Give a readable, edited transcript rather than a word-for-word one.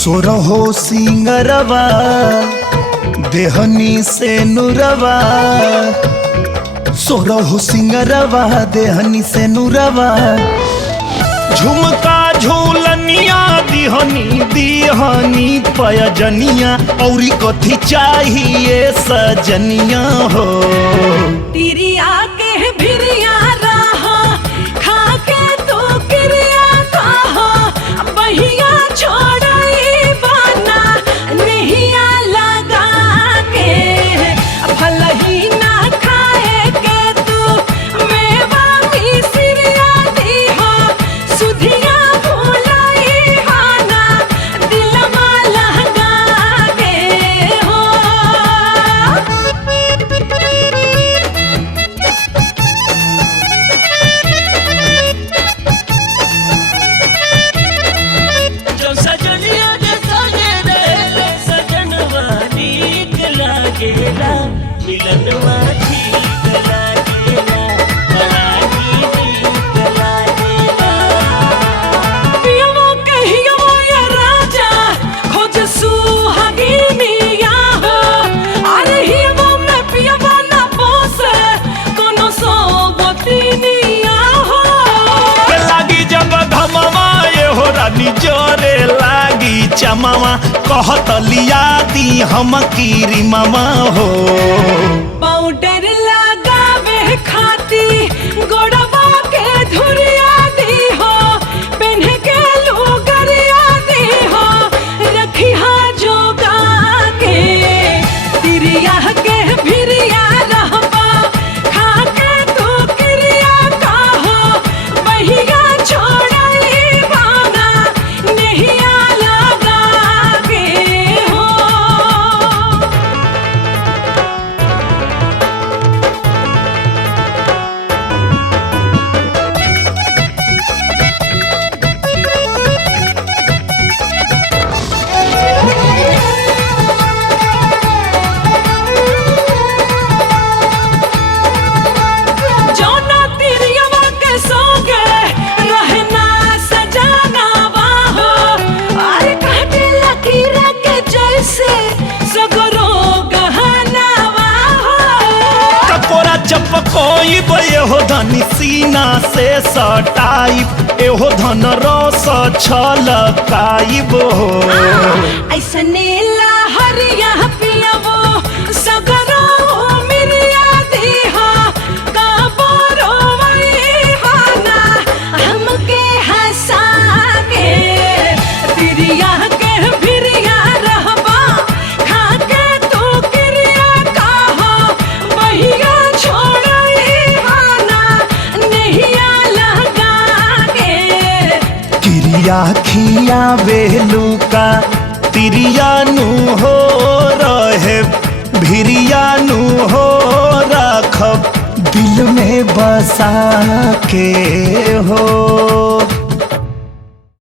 सोरहो सिंगरवा देहनी से नुरवा, सोरहो सिंगरवा देहनी से नुरवा, झुमका झूलनिया दिहनी दिहनी पयजनिया, और कथी चाहिए सजनिया हो। तिरिया के भिरिया रहा खा के तो क्रिया कहा, बहिया छोड़ई बना नहिया लगा के, भलही ना खाए के तू मेवा मिसरिया दीहा, सुधिया भूलाई हाना दिलवा लगा के हो। जो सजनिया के संगे रे सजनवा नीक लागेला, मिलनवा ठीक लागेला, बड़ा नीक लागेला। पियवो कहियो या राजा खोज सुहागिनिया हो, अरे हियवो में पियवो ना पोसे कोनो सोबतिनिया हो। लागी जब घमवा ये हो रानी जोरे लागी चमवा, कहत लिया दी हम कीरी मामा हो। पाउडर लगावे खाती गोड़वा के धुरिया दी हो, पेन्ह के लुगरिया दी हो, रखी हा जोगा के, तिरिया के भिरिया रहबा खा के तू क्रिया कहो, बहिया छोड़ई बाना नहिया लगा के हो। जौना तिरियवा के संगे रहना सजनावा हो, अरे काटे लकीर के जैसे सगरो गहनावा हो। टकोरा चपकोई एहो धनी सीना से सटाई, एहो धन रस छलकाइब हो। ऐसने लहरिया पियवो सगरो मिरिया दीहा, कबरो वही हाना हमके हंसा के, तिरिया के भिरिया रहबा खा के तू क्रिया कहा, बहिया छोड़ई हाना नहिया लगा के। किरिया खिया बेलू का तिरियानु हो रहे, भिरियानु हो रखब दिल में बसा के हो।